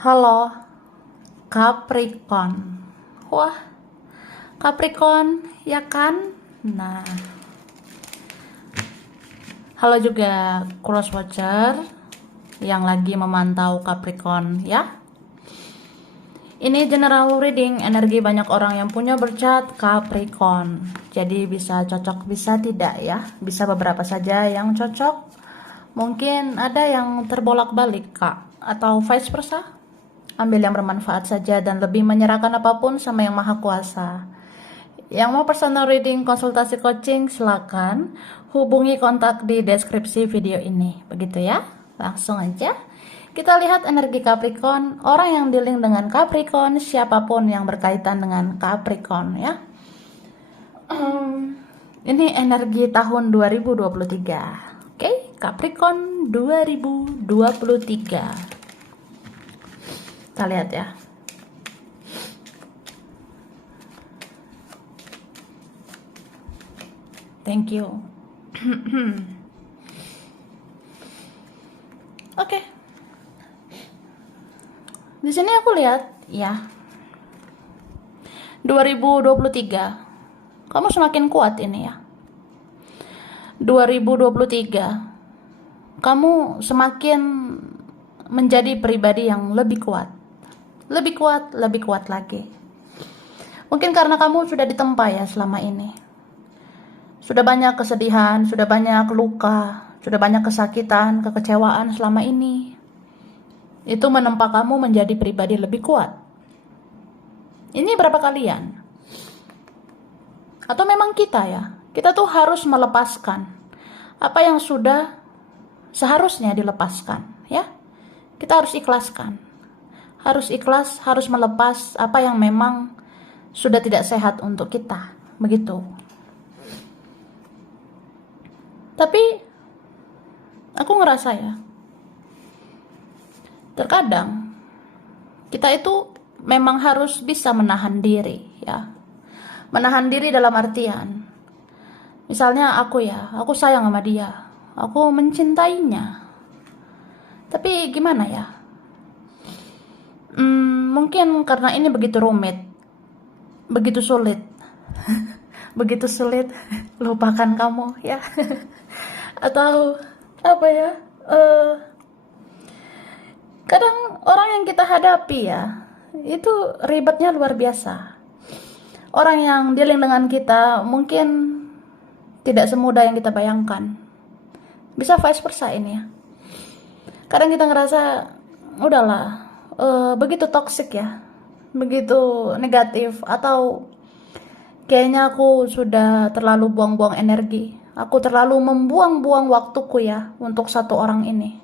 Halo, Capricorn. Wah, Capricorn, ya kan? Nah, halo juga cross watcher yang lagi memantau Capricorn ya. Ini general reading energi banyak orang yang punya bercat Capricorn. Jadi bisa cocok, bisa tidak ya. Bisa beberapa saja yang cocok. Mungkin ada yang terbolak-balik Kak, atau vice versa. Ambil yang bermanfaat saja dan lebih menyerahkan apapun sama yang maha kuasa. Yang mau personal reading, konsultasi coaching, silakan hubungi kontak di deskripsi video ini. Begitu ya, langsung aja. Kita lihat energi Capricorn, orang yang dealing dengan Capricorn, siapapun yang berkaitan dengan Capricorn ya. Ini energi tahun 2023. Oke, Capricorn 2023. Kita lihat ya. Thank you. Oke. Di sini aku lihat ya. 2023. Kamu semakin kuat ini ya. 2023. Kamu semakin menjadi pribadi yang lebih kuat. Lebih kuat lagi. Mungkin karena kamu sudah ditempa ya selama ini. Sudah banyak kesedihan, sudah banyak luka, sudah banyak kesakitan, kekecewaan selama ini. Itu menempa kamu menjadi pribadi lebih kuat. Ini berapa kalian? Atau memang kita ya? Kita tuh harus melepaskan apa yang sudah seharusnya dilepaskan, ya. Kita harus ikhlaskan. Harus ikhlas, harus melepas apa yang memang sudah tidak sehat untuk kita, begitu. Tapi aku ngerasa ya, terkadang kita itu memang harus bisa menahan diri ya. Menahan diri dalam artian, misalnya aku sayang sama dia, aku mencintainya. Tapi gimana ya? Mungkin karena ini begitu rumit, begitu sulit, begitu sulit lupakan kamu ya. Atau apa ya? Kadang orang yang kita hadapi ya, itu ribetnya luar biasa. Orang yang dealing dengan kita mungkin tidak semudah yang kita bayangkan. Bisa vice versa ini ya. Kadang kita ngerasa udahlah, begitu toksik ya, begitu negatif, atau kayaknya aku sudah terlalu buang-buang energi, aku terlalu membuang-buang waktuku ya untuk satu orang ini.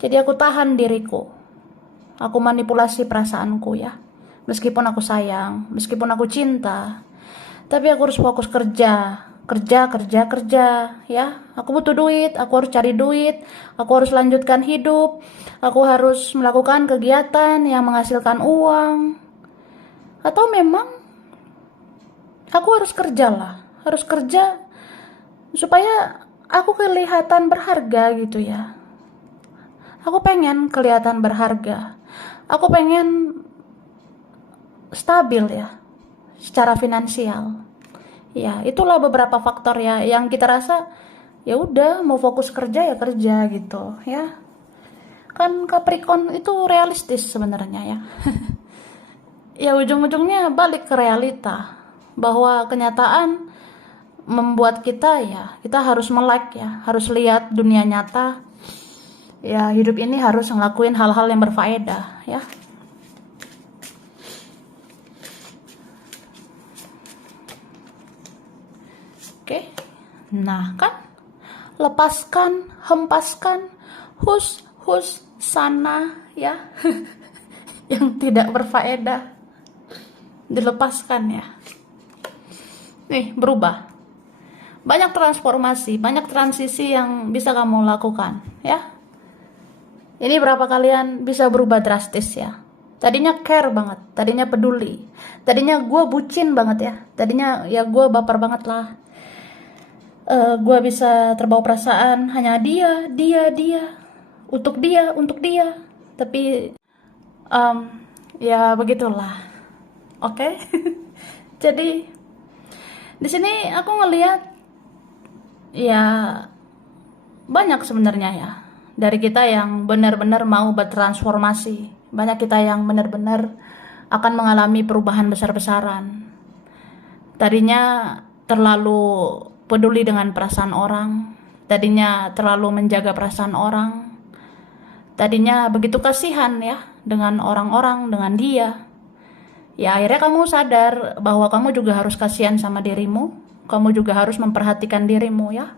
Jadi aku tahan diriku, aku manipulasi perasaanku ya. Meskipun aku sayang, meskipun aku cinta, tapi aku harus fokus kerja ya. Aku butuh duit, aku harus cari duit, aku harus lanjutkan hidup, aku harus melakukan kegiatan yang menghasilkan uang. Atau memang aku harus kerja lah, harus kerja supaya aku kelihatan berharga gitu ya. Aku pengen kelihatan berharga, aku pengen stabil ya secara finansial. Ya, itulah beberapa faktor ya yang kita rasa ya udah mau fokus kerja ya kerja gitu ya. Kan Capricorn itu realistis sebenarnya ya. Ya ujung-ujungnya balik ke realita bahwa kenyataan membuat kita ya, kita harus melek ya, harus lihat dunia nyata. Ya, hidup ini harus ngelakuin hal-hal yang berfaedah ya. Oke. Nah, kan lepaskan, hempaskan, hus sana ya. Yang tidak berfaedah dilepaskan ya. Nih, berubah. Banyak transformasi, banyak transisi yang bisa kamu lakukan ya. Ini berapa kalian bisa berubah drastis ya. Tadinya care banget, tadinya peduli, tadinya gue bucin banget ya, tadinya ya gue baper banget lah. Gue bisa terbawa perasaan hanya dia, untuk dia. Tapi Em, ya begitulah. Oke. Jadi di sini aku ngelihat ya banyak sebenarnya ya dari kita yang benar-benar mau bertransformasi. Banyak kita yang benar-benar akan mengalami perubahan besar-besaran. Tadinya terlalu peduli dengan perasaan orang, tadinya terlalu menjaga perasaan orang, tadinya begitu kasihan ya dengan orang-orang, dengan dia. Ya akhirnya kamu sadar bahwa kamu juga harus kasihan sama dirimu, kamu juga harus memperhatikan dirimu ya.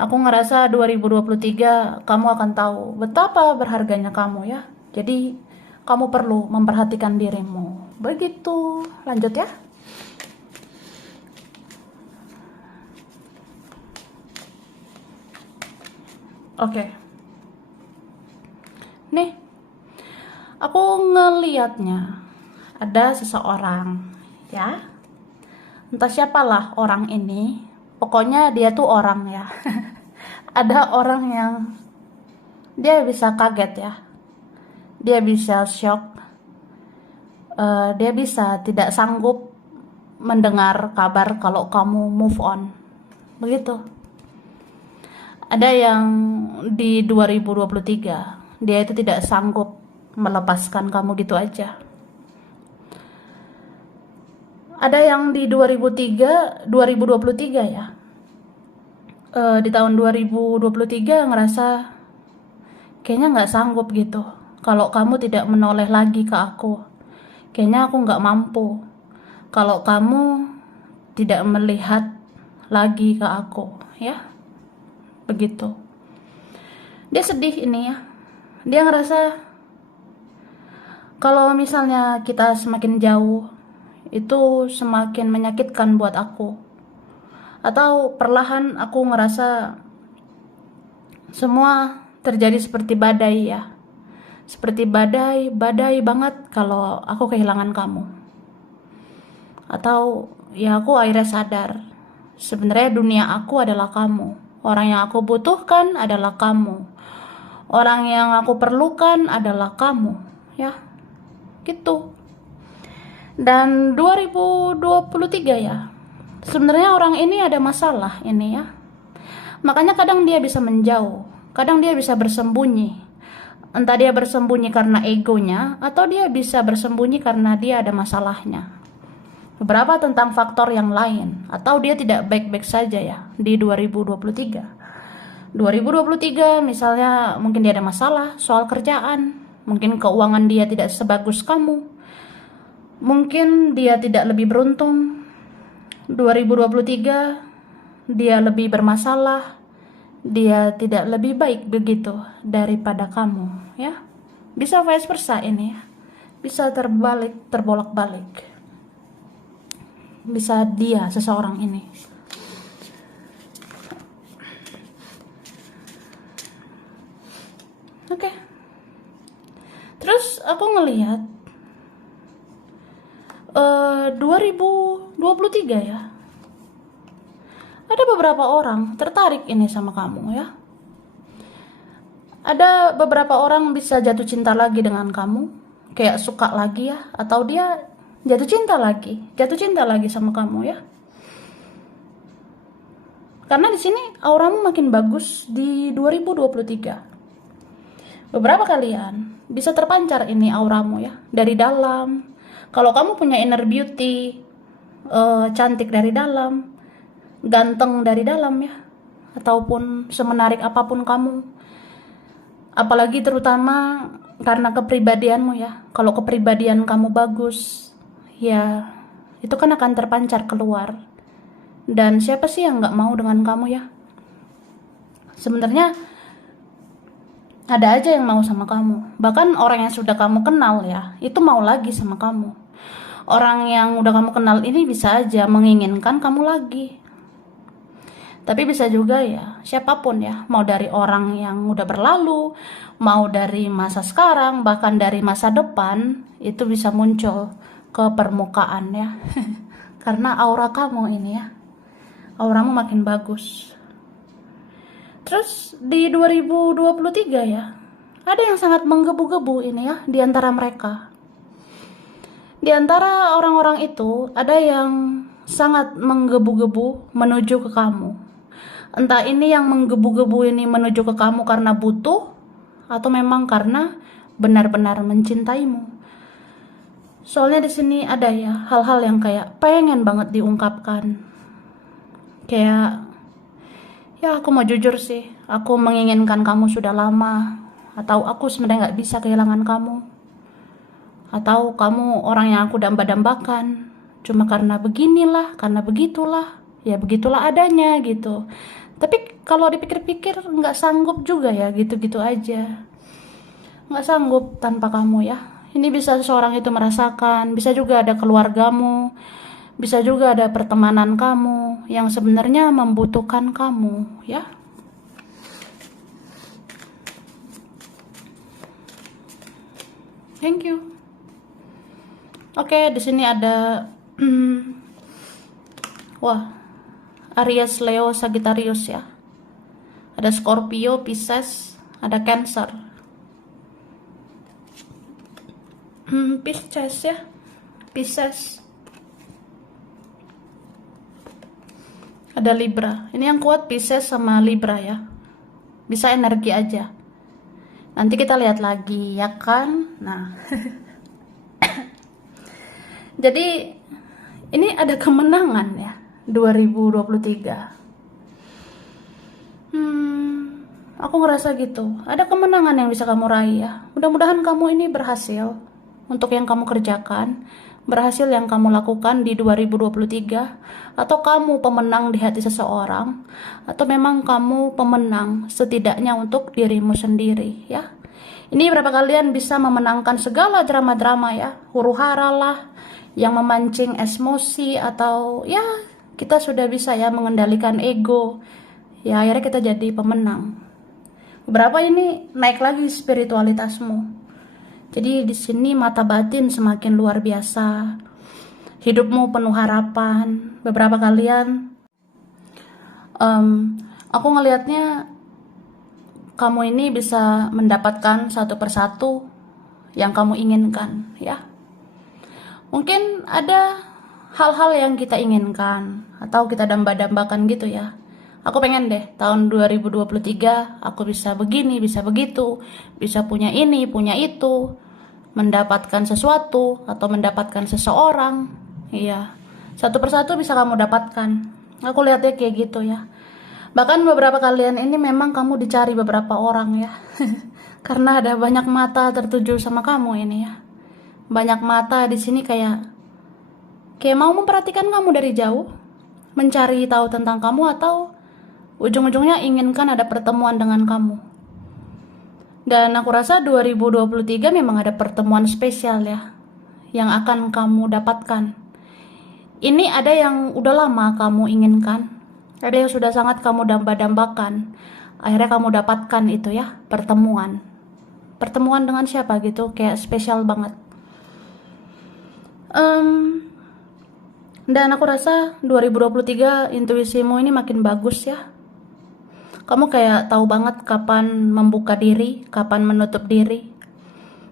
Aku ngerasa 2023 kamu akan tahu betapa berharganya kamu ya. Jadi kamu perlu memperhatikan dirimu. Begitu. Lanjut ya. Oke. Nih, aku ngeliatnya ada seseorang ya. Entah siapalah orang ini. Pokoknya dia tuh orang ya. Ada orang yang dia bisa kaget ya. Dia bisa shock. Dia bisa tidak sanggup mendengar kabar kalau kamu move on. Begitu. Ada yang di 2023 dia itu tidak sanggup melepaskan kamu gitu aja. Ada yang di 2023 ya. Di tahun 2023 ngerasa kayaknya nggak sanggup gitu. Kalau kamu tidak menoleh lagi ke aku, kayaknya aku nggak mampu. Kalau kamu tidak melihat lagi ke aku, ya begitu. Dia sedih ini ya. Dia ngerasa kalau misalnya kita semakin jauh, itu semakin menyakitkan buat aku. Atau perlahan aku ngerasa semua terjadi seperti badai ya. Seperti badai banget kalau aku kehilangan kamu. Atau ya aku akhirnya sadar, sebenarnya dunia aku adalah kamu. Orang yang aku butuhkan adalah kamu. Orang yang aku perlukan adalah kamu, ya. Gitu. Dan 2023 ya. Sebenarnya orang ini ada masalah ini ya. Makanya kadang dia bisa menjauh, kadang dia bisa bersembunyi. Entah dia bersembunyi karena egonya atau dia bisa bersembunyi karena dia ada masalahnya. Beberapa tentang faktor yang lain atau dia tidak baik-baik saja ya di 2023. 2023 misalnya mungkin dia ada masalah soal kerjaan, mungkin keuangan dia tidak sebagus kamu, mungkin dia tidak lebih beruntung. 2023 dia lebih bermasalah, dia tidak lebih baik begitu daripada kamu ya. Bisa vice versa ini ya, bisa terbalik, terbolak-balik, bisa dia seseorang ini. Oke. Terus aku ngelihat 2023 ya. Ada beberapa orang tertarik ini sama kamu ya. Ada beberapa orang bisa jatuh cinta lagi dengan kamu, kayak suka lagi ya, atau dia jatuh cinta lagi sama kamu ya. Karena di sini auramu makin bagus di 2023. Beberapa kalian bisa terpancar ini auramu ya dari dalam. Kalau kamu punya inner beauty, cantik dari dalam, ganteng dari dalam ya, ataupun semenarik apapun kamu, apalagi terutama karena kepribadianmu ya. Kalau kepribadian kamu bagus, ya itu kan akan terpancar keluar. Dan siapa sih yang nggak mau dengan kamu ya? Sebenarnya ada aja yang mau sama kamu. Bahkan orang yang sudah kamu kenal ya, itu mau lagi sama kamu. Orang yang udah kamu kenal ini bisa aja menginginkan kamu lagi. Tapi bisa juga ya, siapapun ya, mau dari orang yang udah berlalu, mau dari masa sekarang, bahkan dari masa depan, itu bisa muncul ke permukaan ya. Karena aura kamu ini ya, auramu makin bagus. Terus di 2023 ya, ada yang sangat menggebu-gebu ini ya di antara mereka. Di antara orang-orang itu ada yang sangat menggebu-gebu menuju ke kamu. Entah ini yang menggebu-gebu ini menuju ke kamu karena butuh atau memang karena benar-benar mencintaimu. Soalnya di sini ada ya hal-hal yang kayak pengen banget diungkapkan. Kayak ya aku mau jujur sih, aku menginginkan kamu sudah lama, atau aku sebenarnya nggak bisa kehilangan kamu, atau kamu orang yang aku damba-dambakan, cuma karena beginilah, karena begitulah, ya begitulah adanya gitu. Tapi kalau dipikir-pikir nggak sanggup juga ya gitu-gitu aja, nggak sanggup tanpa kamu ya. Ini bisa seseorang itu merasakan, bisa juga ada keluargamu, bisa juga ada pertemanan kamu yang sebenarnya membutuhkan kamu ya. Thank you. Oke, di sini ada wah, Aries, Leo, Sagittarius ya. Ada Scorpio, Pisces, ada Cancer. Pisces ya. Pisces. Ada Libra. Ini yang kuat Pisces sama Libra ya. Bisa energi aja. Nanti kita lihat lagi ya kan. Nah. Jadi ini ada kemenangan ya 2023. Aku ngerasa gitu. Ada kemenangan yang bisa kamu raih ya. Mudah-mudahan kamu ini berhasil untuk yang kamu kerjakan, berhasil yang kamu lakukan di 2023, atau kamu pemenang di hati seseorang, atau memang kamu pemenang setidaknya untuk dirimu sendiri ya. Ini berapa kalian bisa memenangkan segala drama-drama ya, huru-hara lah, yang memancing emosi, atau ya kita sudah bisa ya mengendalikan ego. Ya akhirnya kita jadi pemenang. Beberapa ini naik lagi spiritualitasmu. Jadi di sini mata batin semakin luar biasa. Hidupmu penuh harapan. Beberapa kalian, aku ngelihatnya kamu ini bisa mendapatkan satu persatu yang kamu inginkan, ya. Mungkin ada hal-hal yang kita inginkan atau kita damba-dambakan gitu ya. Aku pengen deh tahun 2023 aku bisa begini, bisa begitu, bisa punya ini, punya itu, mendapatkan sesuatu atau mendapatkan seseorang. Iya, satu persatu bisa kamu dapatkan. Aku lihatnya kayak gitu ya. Bahkan beberapa kalian ini memang kamu dicari beberapa orang ya. Karena ada banyak mata tertuju sama kamu ini ya. Banyak mata di sini kayak mau memperhatikan kamu dari jauh, mencari tahu tentang kamu, atau ujung-ujungnya inginkan ada pertemuan dengan kamu. Dan aku rasa 2023 memang ada pertemuan spesial ya, yang akan kamu dapatkan. Ini ada yang udah lama kamu inginkan, ada yang sudah sangat kamu damba-dambakan. Akhirnya kamu dapatkan itu ya, pertemuan. Pertemuan dengan siapa gitu, kayak spesial banget. Dan aku rasa 2023 intuisimu ini makin bagus ya. Kamu kayak tahu banget kapan membuka diri, kapan menutup diri.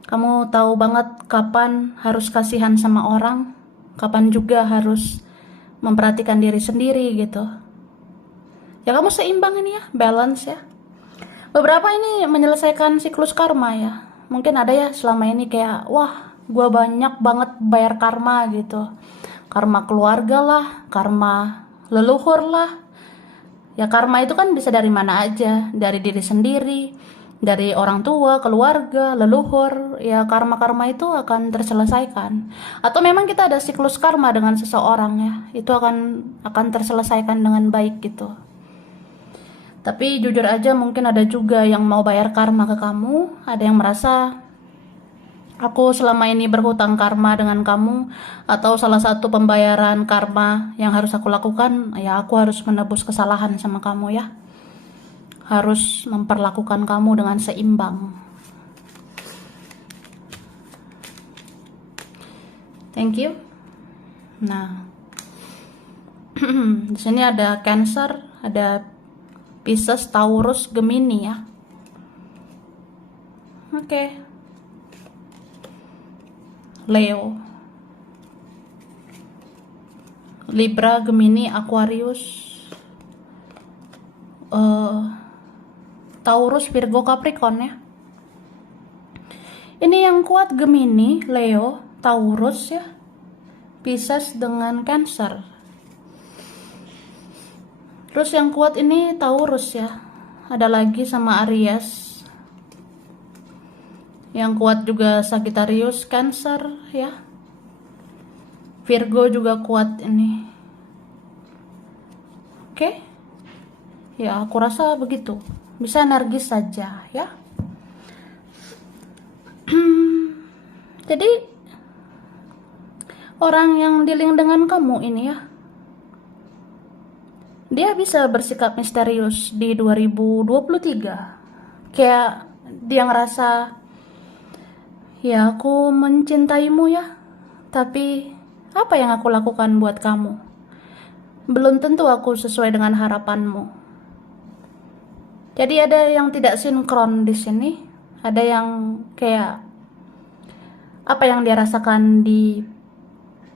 Kamu tahu banget kapan harus kasihan sama orang, kapan juga harus memperhatikan diri sendiri gitu. Ya kamu seimbang ini ya, balance ya. Beberapa ini menyelesaikan siklus karma ya. Mungkin ada ya selama ini kayak, wah gue banyak banget bayar karma gitu. Karma keluarga lah, karma leluhur lah. Ya karma itu kan bisa dari mana aja, dari diri sendiri, dari orang tua, keluarga, leluhur. Ya karma-karma itu akan terselesaikan. Atau memang kita ada siklus karma dengan seseorang ya, itu akan terselesaikan dengan baik gitu. Tapi jujur aja mungkin ada juga yang mau bayar karma ke kamu, ada yang merasa aku selama ini berhutang karma dengan kamu, atau salah satu pembayaran karma yang harus aku lakukan, ya aku harus menebus kesalahan sama kamu ya. Harus memperlakukan kamu dengan seimbang. Thank you. Nah, di sini ada Cancer, ada Pisces, Taurus, Gemini ya. Oke. Leo, Libra, Gemini, Aquarius, Taurus, Virgo, Capricorn ya. Ini yang kuat Gemini, Leo, Taurus ya, Pisces dengan Cancer. Terus yang kuat ini Taurus ya, ada lagi sama Aries. Yang kuat juga Sagittarius, Cancer ya. Virgo juga kuat ini. Oke. Ya, aku rasa begitu. Bisa energis saja ya. Jadi orang yang dealing dengan kamu ini ya, dia bisa bersikap misterius di 2023. Kayak dia ngerasa, ya aku mencintaimu ya, tapi apa yang aku lakukan buat kamu? Belum tentu aku sesuai dengan harapanmu. Jadi ada yang tidak sinkron di sini, ada yang kayak apa yang dia rasakan di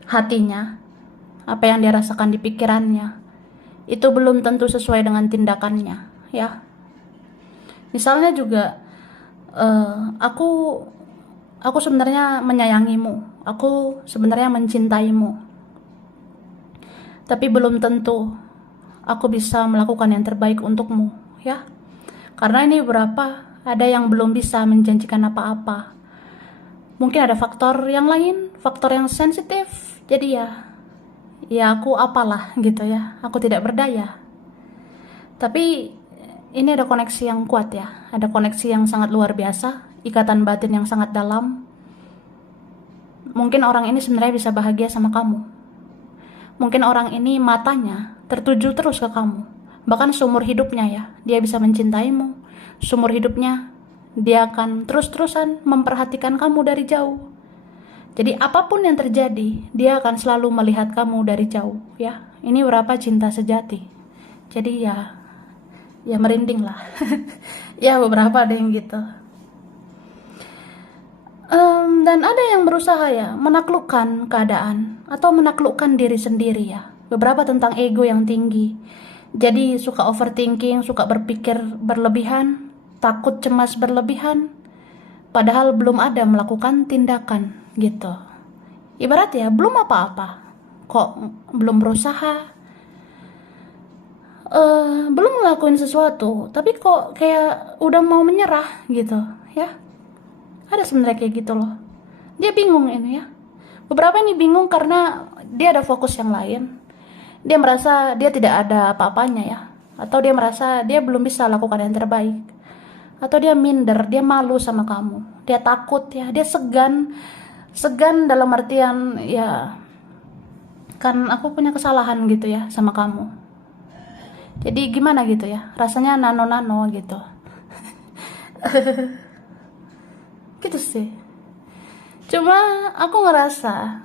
hatinya, apa yang dia rasakan di pikirannya, itu belum tentu sesuai dengan tindakannya ya. Misalnya juga aku sebenarnya menyayangimu, aku sebenarnya mencintaimu, tapi belum tentu aku bisa melakukan yang terbaik untukmu ya. Karena ini ada yang belum bisa menjanjikan apa-apa. Mungkin ada faktor yang lain, faktor yang sensitif. Jadi ya aku apalah gitu ya, aku tidak berdaya. Tapi ini ada koneksi yang kuat ya, ada koneksi yang sangat luar biasa, ikatan batin yang sangat dalam. Mungkin orang ini sebenarnya bisa bahagia sama kamu. Mungkin orang ini matanya tertuju terus ke kamu. Bahkan seumur hidupnya ya, dia bisa mencintaimu. Seumur hidupnya dia akan terus-terusan memperhatikan kamu dari jauh. Jadi apapun yang terjadi, dia akan selalu melihat kamu dari jauh ya. Ini berapa cinta sejati. Jadi ya merinding lah. Ya beberapa ada yang gitu. Dan ada yang berusaha ya menaklukkan keadaan atau menaklukkan diri sendiri ya. Beberapa tentang ego yang tinggi. Jadi suka overthinking, suka berpikir berlebihan, takut cemas berlebihan, padahal belum ada melakukan tindakan gitu. Ibarat ya belum apa-apa, kok belum berusaha, belum ngelakuin sesuatu, tapi kok kayak udah mau menyerah gitu ya. Ada sebenarnya kayak gitu loh. Dia bingung ini ya. Beberapa ini bingung karena dia ada fokus yang lain. Dia merasa dia tidak ada apa-apanya ya. Atau dia merasa dia belum bisa lakukan yang terbaik. Atau dia minder, dia malu sama kamu. Dia takut ya, dia segan. Segan dalam artian ya, kan aku punya kesalahan gitu ya sama kamu. Jadi gimana gitu ya, rasanya nano-nano gitu. Gitu sih. Cuma aku ngerasa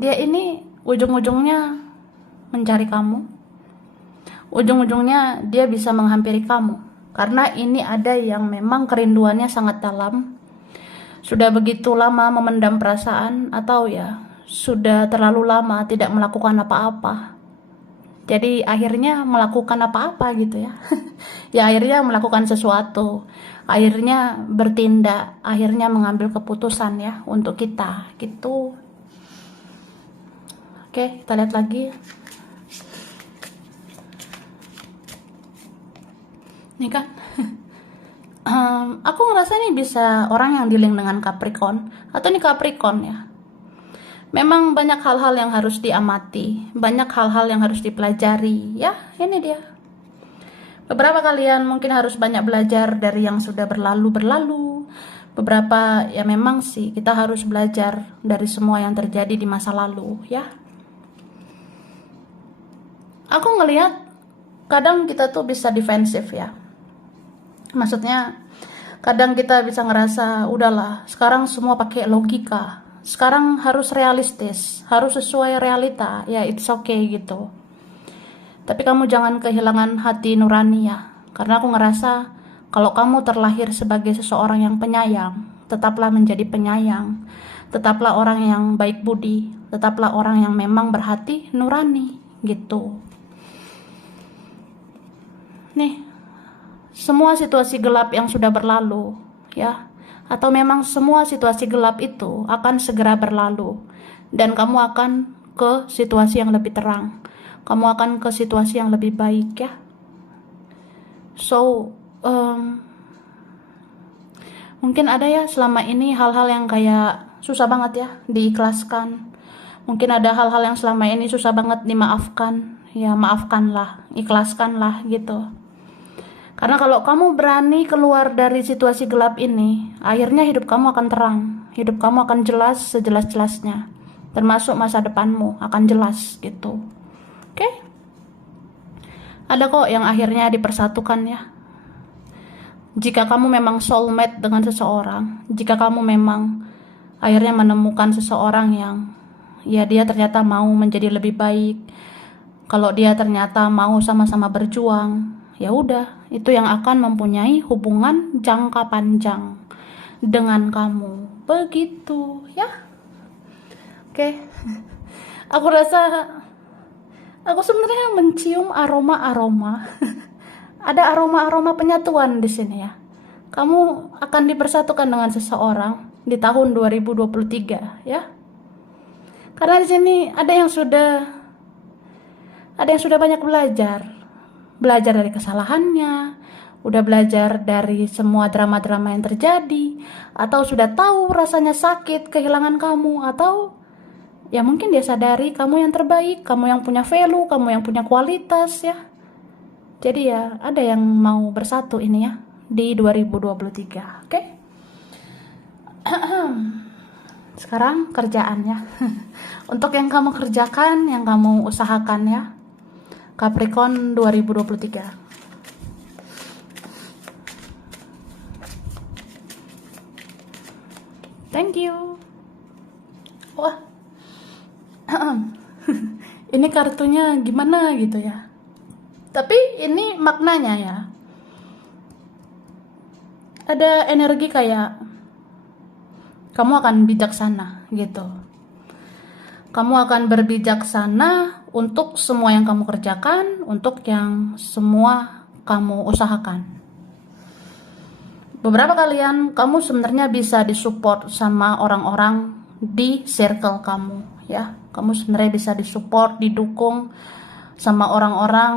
dia ini ujung-ujungnya mencari kamu. Ujung-ujungnya dia bisa menghampiri kamu. Karena ini ada yang memang kerinduannya sangat dalam. Sudah begitu lama memendam perasaan, atau ya sudah terlalu lama tidak melakukan apa-apa. Jadi akhirnya melakukan apa-apa gitu ya. Ya akhirnya melakukan sesuatu. Akhirnya bertindak, akhirnya mengambil keputusan ya untuk kita gitu. Oke, kita lihat lagi. Nih kan. Aku ngerasa ini bisa orang yang dealing dengan Capricorn, atau ini Capricorn ya. Memang banyak hal-hal yang harus diamati, banyak hal-hal yang harus dipelajari ya. Ini dia. Beberapa kalian mungkin harus banyak belajar dari yang sudah berlalu. Beberapa ya memang sih kita harus belajar dari semua yang terjadi di masa lalu ya. Aku ngelihat kadang kita tuh bisa defensif ya. Maksudnya kadang kita bisa ngerasa udahlah, sekarang semua pakai logika. Sekarang harus realistis, harus sesuai realita. Ya it's okay gitu. Tapi kamu jangan kehilangan hati nurani ya. Karena aku ngerasa Kalau kamu terlahir sebagai seseorang yang penyayang, tetaplah menjadi penyayang. Tetaplah orang yang baik budi. Tetaplah orang yang memang berhati nurani, gitu. Nih, semua situasi gelap yang sudah berlalu, ya, atau memang semua situasi gelap itu akan segera berlalu, dan kamu akan ke situasi yang lebih terang. Kamu akan ke situasi yang lebih baik, ya. So, mungkin ada ya selama ini hal-hal yang kayak susah banget ya diikhlaskan. Mungkin ada hal-hal yang selama ini susah banget dimaafkan. Ya, maafkanlah, ikhlaskanlah gitu. Karena kalau kamu berani keluar dari situasi gelap ini, akhirnya hidup kamu akan terang. Hidup kamu akan jelas sejelas-jelasnya. Termasuk masa depanmu akan jelas gitu. Oke? Ada kok yang akhirnya dipersatukan ya. Jika kamu memang soulmate dengan seseorang, jika kamu memang akhirnya menemukan seseorang yang ya dia ternyata mau menjadi lebih baik, kalau dia ternyata mau sama-sama berjuang, ya udah, itu yang akan mempunyai hubungan jangka panjang dengan kamu. Begitu, ya. Oke. Aku rasa aku sebenarnya mencium aroma-aroma. Ada aroma-aroma penyatuan di sini ya. Kamu akan dipersatukan dengan seseorang di tahun 2023 ya. Karena di sini ada yang sudah banyak belajar. Belajar dari kesalahannya, udah belajar dari semua drama-drama yang terjadi, atau sudah tahu rasanya sakit kehilangan kamu, atau ya mungkin dia sadari kamu yang terbaik, kamu yang punya value, kamu yang punya kualitas ya. Jadi ya ada yang mau bersatu ini ya di 2023, oke? Sekarang kerjaannya. Untuk yang kamu kerjakan, yang kamu usahakan ya. Capricorn 2023. Thank you. Wah. Ini kartunya gimana gitu ya. Tapi ini maknanya ya. Ada energi kayak kamu akan bijaksana gitu. Kamu akan berbijaksana untuk semua yang kamu kerjakan, untuk yang semua kamu usahakan. Beberapa kalian kamu sebenarnya bisa disupport sama orang-orang di circle kamu ya. Kamu sebenarnya bisa disupport, didukung sama orang-orang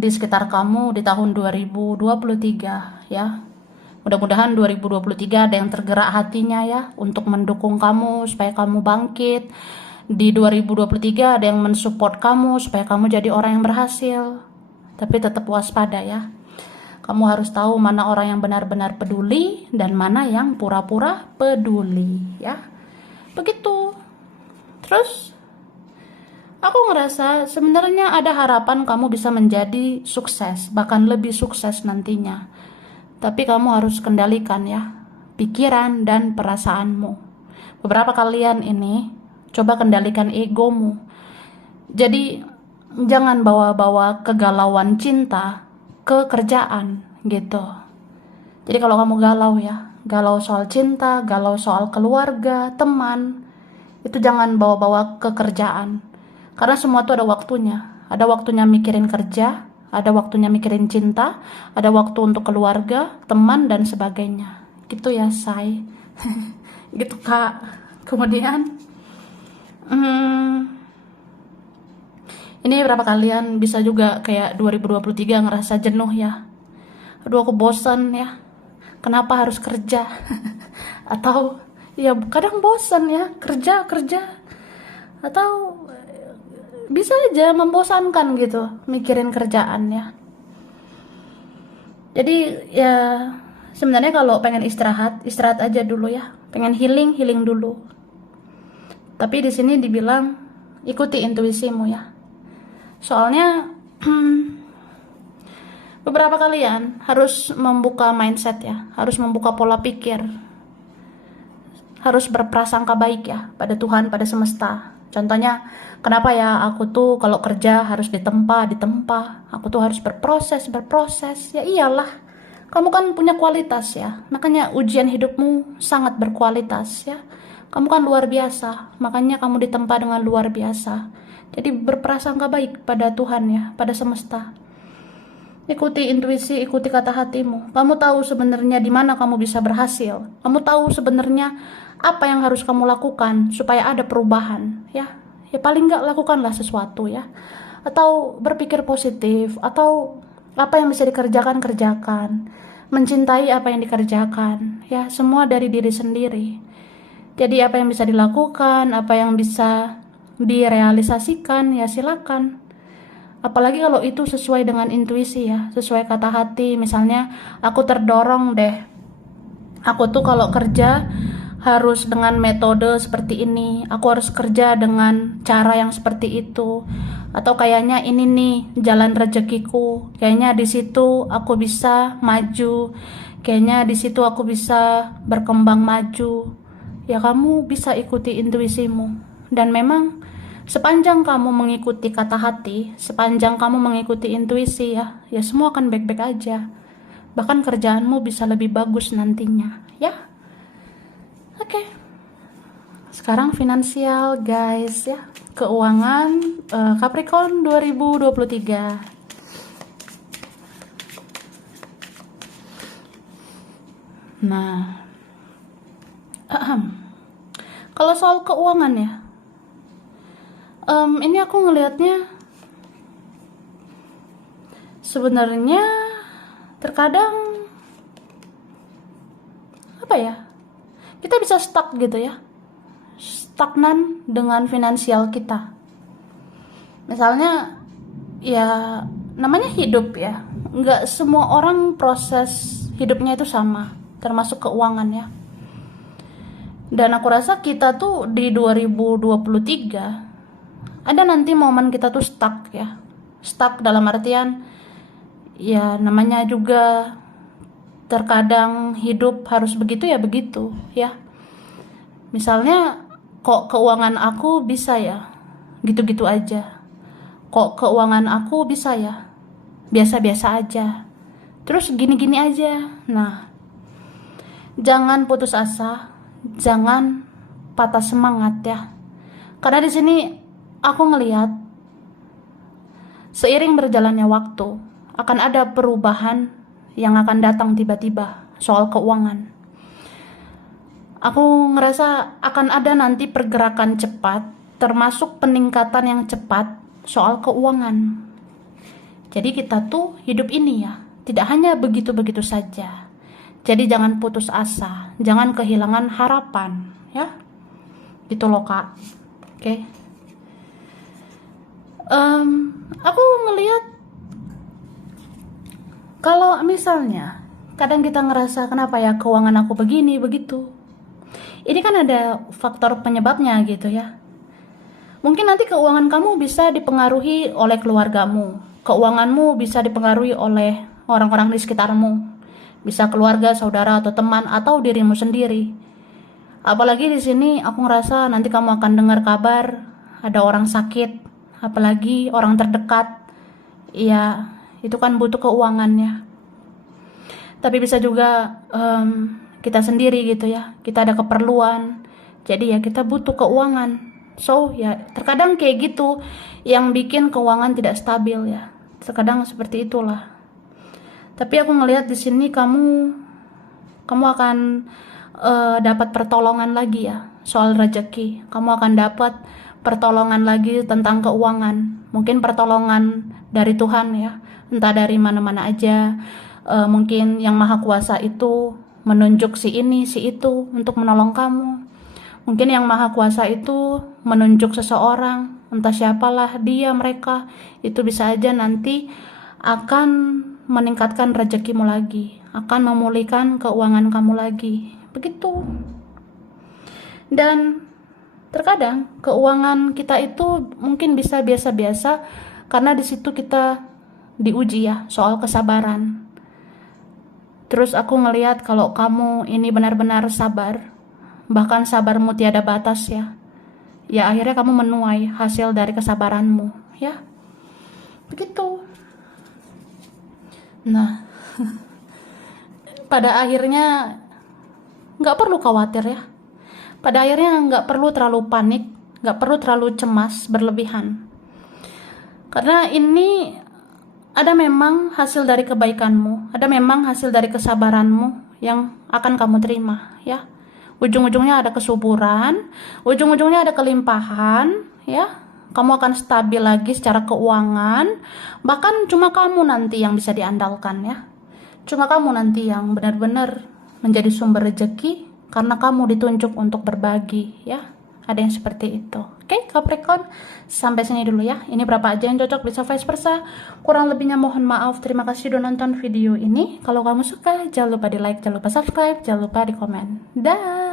di sekitar kamu di tahun 2023 ya. Mudah-mudahan 2023 ada yang tergerak hatinya ya untuk mendukung kamu supaya kamu bangkit. Di 2023 ada yang mensupport kamu supaya kamu jadi orang yang berhasil. Tapi tetap waspada ya. Kamu harus tahu mana orang yang benar-benar peduli dan mana yang pura-pura peduli ya. Begitu. Terus aku ngerasa sebenarnya ada harapan kamu bisa menjadi sukses, bahkan lebih sukses nantinya. Tapi kamu harus kendalikan ya, pikiran dan perasaanmu. Beberapa kalian ini, coba kendalikan egomu. Jadi, jangan bawa-bawa kegalauan cinta ke kerjaan gitu. Jadi kalau kamu galau ya, galau soal cinta, galau soal keluarga, teman, itu jangan bawa-bawa ke kerjaan. Karena semua itu ada waktunya. Ada waktunya mikirin kerja, ada waktunya mikirin cinta, ada waktu untuk keluarga, teman, dan sebagainya. Gitu ya, say. Gitu, Kak. Kemudian, ini berapa kalian bisa juga kayak 2023 ngerasa jenuh ya. Aduh, aku bosan ya. Kenapa harus kerja? Atau, ya kadang bosan ya, kerja. Atau bisa aja membosankan gitu mikirin kerjaan ya. Jadi ya sebenarnya kalau pengen istirahat aja dulu ya. Pengen healing dulu. Tapi di sini dibilang ikuti intuisimu ya. Soalnya beberapa kalian harus membuka mindset ya, harus membuka pola pikir. Harus berprasangka baik ya pada Tuhan, pada semesta. Contohnya, kenapa ya aku tuh kalau kerja harus ditempa. Aku tuh harus berproses. Ya iyalah, Kamu kan punya kualitas ya, makanya ujian hidupmu sangat berkualitas ya. Kamu kan luar biasa, makanya kamu ditempa dengan luar biasa. Jadi berprasangka baik pada Tuhan ya, pada semesta. Ikuti intuisi, ikuti kata hatimu. Kamu tahu sebenarnya di mana kamu bisa berhasil. Kamu tahu sebenarnya apa yang harus kamu lakukan supaya ada perubahan ya. Ya paling nggak lakukanlah sesuatu ya. Atau berpikir positif, atau apa yang bisa dikerjakan, kerjakan. Mencintai apa yang dikerjakan ya, semua dari diri sendiri. Jadi apa yang bisa dilakukan, apa yang bisa direalisasikan ya silakan. Apalagi kalau itu sesuai dengan intuisi ya, sesuai kata hati. Misalnya aku terdorong deh, aku tuh kalau kerja harus dengan metode seperti ini, aku harus kerja dengan cara yang seperti itu, atau kayaknya ini nih jalan rezekiku, kayaknya di situ aku bisa maju, kayaknya di situ aku bisa berkembang maju. Ya kamu bisa ikuti intuisimu. Dan memang sepanjang kamu mengikuti kata hati, sepanjang kamu mengikuti intuisi ya semua akan baik-baik aja. Bahkan kerjaanmu bisa lebih bagus nantinya, ya. Oke. Sekarang finansial, guys ya. Keuangan Capricorn 2023. Nah, kalau soal keuangan ya, ini aku ngelihatnya sebenarnya terkadang apa ya, kita bisa stuck gitu ya, stagnan dengan finansial kita. Misalnya ya namanya hidup ya, nggak semua orang proses hidupnya itu sama, termasuk keuangan ya. Dan aku rasa kita tuh di 2023 ada nanti momen kita tuh stuck ya. Stuck dalam artian ya namanya juga terkadang hidup harus begitu ya begitu ya. Misalnya kok keuangan aku bisa ya gitu-gitu aja. Kok keuangan aku bisa ya biasa-biasa aja. Terus gini-gini aja. Nah, jangan putus asa, jangan patah semangat ya. Karena di sini aku ngelihat seiring berjalannya waktu akan ada perubahan yang akan datang tiba-tiba soal keuangan. Aku ngerasa akan ada nanti pergerakan cepat, termasuk peningkatan yang cepat soal keuangan. Jadi kita tuh hidup ini ya, tidak hanya begitu-begitu saja. Jadi jangan putus asa, jangan kehilangan harapan, ya. Gitu loh Kak. Oke. Aku ngelihat kalau misalnya kadang kita ngerasa kenapa ya keuangan aku begini begitu. Ini kan ada faktor penyebabnya gitu ya. Mungkin nanti keuangan kamu bisa dipengaruhi oleh keluargamu. Keuanganmu bisa dipengaruhi oleh orang-orang di sekitarmu. Bisa keluarga, saudara atau teman atau dirimu sendiri. Apalagi di sini aku ngerasa nanti kamu akan dengar kabar ada orang sakit, apalagi orang terdekat. Ya, itu kan butuh keuangannya. Tapi bisa juga kita sendiri gitu ya, kita ada keperluan, jadi ya kita butuh keuangan. So ya terkadang kayak gitu yang bikin keuangan tidak stabil ya, terkadang seperti itulah. Tapi aku ngelihat di sini kamu akan dapat pertolongan lagi ya soal rezeki. Kamu akan dapat pertolongan lagi tentang keuangan, mungkin pertolongan dari Tuhan ya, entah dari mana-mana aja. Mungkin yang maha kuasa itu menunjuk si ini, si itu untuk menolong kamu. Mungkin yang maha kuasa itu menunjuk seseorang, entah siapalah dia, mereka. Itu bisa aja nanti akan meningkatkan rezekimu lagi, akan memulihkan keuangan kamu lagi. Begitu. Dan terkadang keuangan kita itu mungkin bisa biasa-biasa karena di situ kita diuji ya soal kesabaran. Terus aku ngelihat kalau kamu ini benar-benar sabar, bahkan sabarmu tiada batas ya. Ya akhirnya kamu menuai hasil dari kesabaranmu, ya. Begitu. Nah, pada akhirnya nggak perlu khawatir ya. Pada akhirnya nggak perlu terlalu panik, nggak perlu terlalu cemas berlebihan. Karena ini ada memang hasil dari kebaikanmu, ada memang hasil dari kesabaranmu yang akan kamu terima ya. Ujung-ujungnya ada kesuburan, ujung-ujungnya ada kelimpahan ya. Kamu akan stabil lagi secara keuangan, bahkan cuma kamu nanti yang bisa diandalkan ya. Cuma kamu nanti yang benar-benar menjadi sumber rezeki karena kamu ditunjuk untuk berbagi ya. Ada yang seperti itu. Oke, Capricorn, sampai sini dulu ya. Ini berapa aja yang cocok, bisa vice versa. Kurang lebihnya mohon maaf. Terima kasih sudah nonton video ini. Kalau kamu suka, jangan lupa di like, jangan lupa subscribe, jangan lupa di komen. Dah.